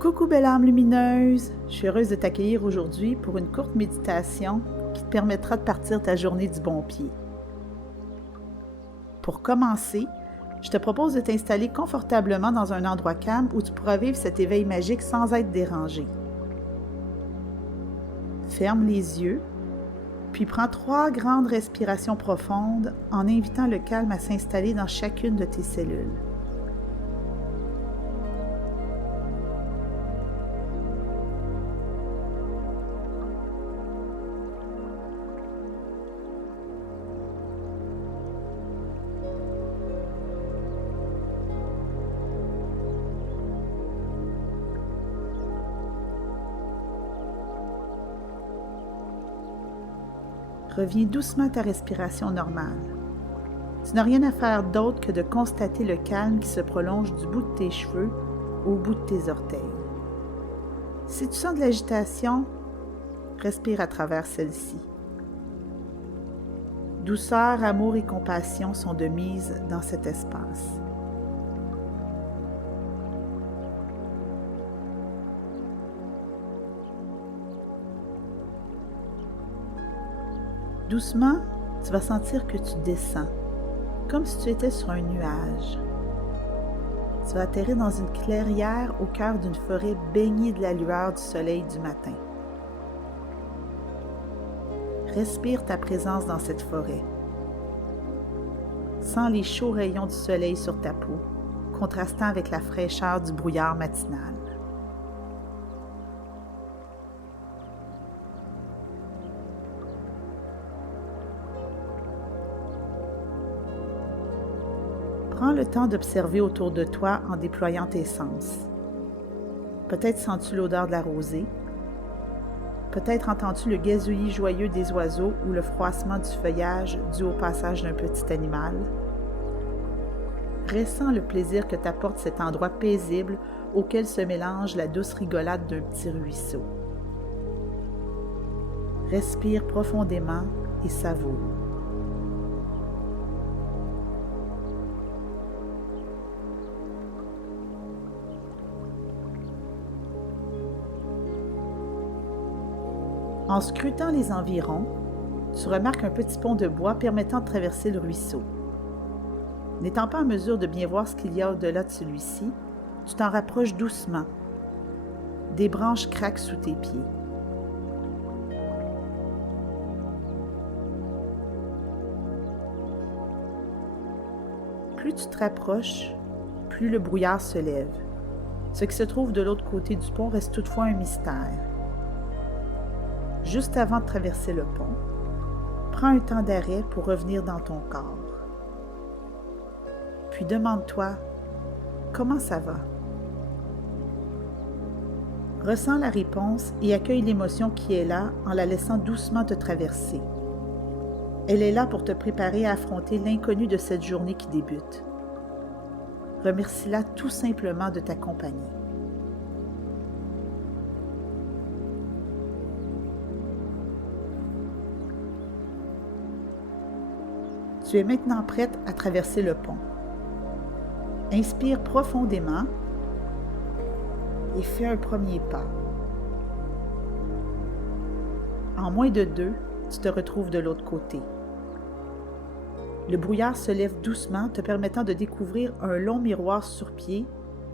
Coucou belle âme lumineuse, je suis heureuse de t'accueillir aujourd'hui pour une courte méditation qui te permettra de partir ta journée du bon pied. Pour commencer, je te propose de t'installer confortablement dans un endroit calme où tu pourras vivre cet éveil magique sans être dérangé. Ferme les yeux, puis prends 3 grandes respirations profondes en invitant le calme à s'installer dans chacune de tes cellules. Reviens doucement à ta respiration normale. Tu n'as rien à faire d'autre que de constater le calme qui se prolonge du bout de tes cheveux au bout de tes orteils. Si tu sens de l'agitation, respire à travers celle-ci. Douceur, amour et compassion sont de mise dans cet espace. Doucement, tu vas sentir que tu descends, comme si tu étais sur un nuage. Tu vas atterrir dans une clairière au cœur d'une forêt baignée de la lueur du soleil du matin. Respire ta présence dans cette forêt. Sens les chauds rayons du soleil sur ta peau, contrastant avec la fraîcheur du brouillard matinal. Prends le temps d'observer autour de toi en déployant tes sens. Peut-être sens-tu l'odeur de la rosée. Peut-être entends-tu le gazouillis joyeux des oiseaux ou le froissement du feuillage dû au passage d'un petit animal. Ressens le plaisir que t'apporte cet endroit paisible auquel se mélange la douce rigolade d'un petit ruisseau. Respire profondément et savoure. En scrutant les environs, tu remarques un petit pont de bois permettant de traverser le ruisseau. N'étant pas en mesure de bien voir ce qu'il y a au-delà de celui-ci, tu t'en rapproches doucement. Des branches craquent sous tes pieds. Plus tu te rapproches, plus le brouillard se lève. Ce qui se trouve de l'autre côté du pont reste toutefois un mystère. Juste avant de traverser le pont, prends un temps d'arrêt pour revenir dans ton corps. Puis demande-toi, comment ça va? Ressens la réponse et accueille l'émotion qui est là en la laissant doucement te traverser. Elle est là pour te préparer à affronter l'inconnu de cette journée qui débute. Remercie-la tout simplement de t'accompagner. Tu es maintenant prête à traverser le pont. Inspire profondément et fais un premier pas. En moins de 2, tu te retrouves de l'autre côté. Le brouillard se lève doucement, te permettant de découvrir un long miroir sur pied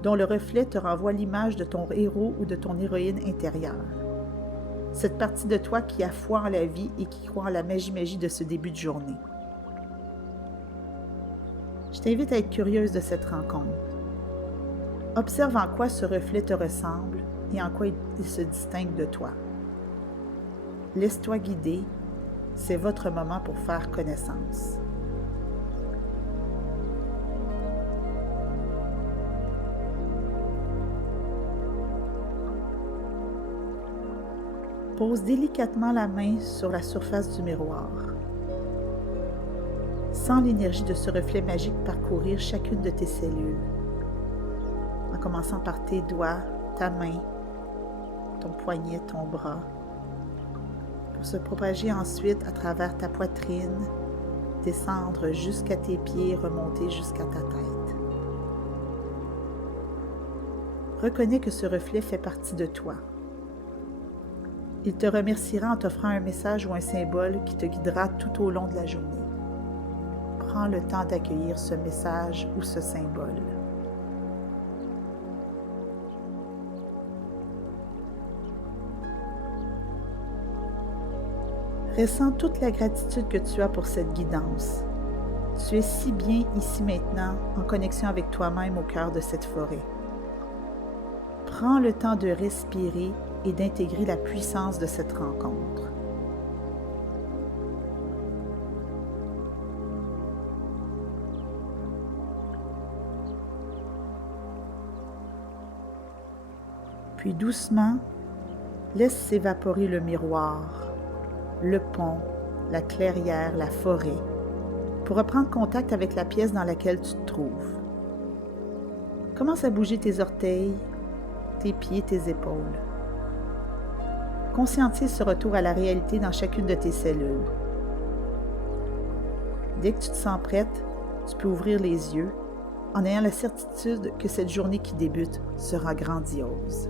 dont le reflet te renvoie l'image de ton héros ou de ton héroïne intérieure. Cette partie de toi qui a foi en la vie et qui croit en la magie de ce début de journée. Je t'invite à être curieuse de cette rencontre. Observe en quoi ce reflet te ressemble et en quoi il se distingue de toi. Laisse-toi guider, c'est votre moment pour faire connaissance. Pose délicatement la main sur la surface du miroir. Sens l'énergie de ce reflet magique parcourir chacune de tes cellules, en commençant par tes doigts, ta main, ton poignet, ton bras, pour se propager ensuite à travers ta poitrine, descendre jusqu'à tes pieds et remonter jusqu'à ta tête. Reconnais que ce reflet fait partie de toi. Il te remerciera en t'offrant un message ou un symbole qui te guidera tout au long de la journée. Prends le temps d'accueillir ce message ou ce symbole. Ressens toute la gratitude que tu as pour cette guidance. Tu es si bien ici maintenant, en connexion avec toi-même au cœur de cette forêt. Prends le temps de respirer et d'intégrer la puissance de cette rencontre. Puis doucement, laisse s'évaporer le miroir, le pont, la clairière, la forêt, pour reprendre contact avec la pièce dans laquelle tu te trouves. Commence à bouger tes orteils, tes pieds, tes épaules. Conscientise ce retour à la réalité dans chacune de tes cellules. Dès que tu te sens prête, tu peux ouvrir les yeux en ayant la certitude que cette journée qui débute sera grandiose.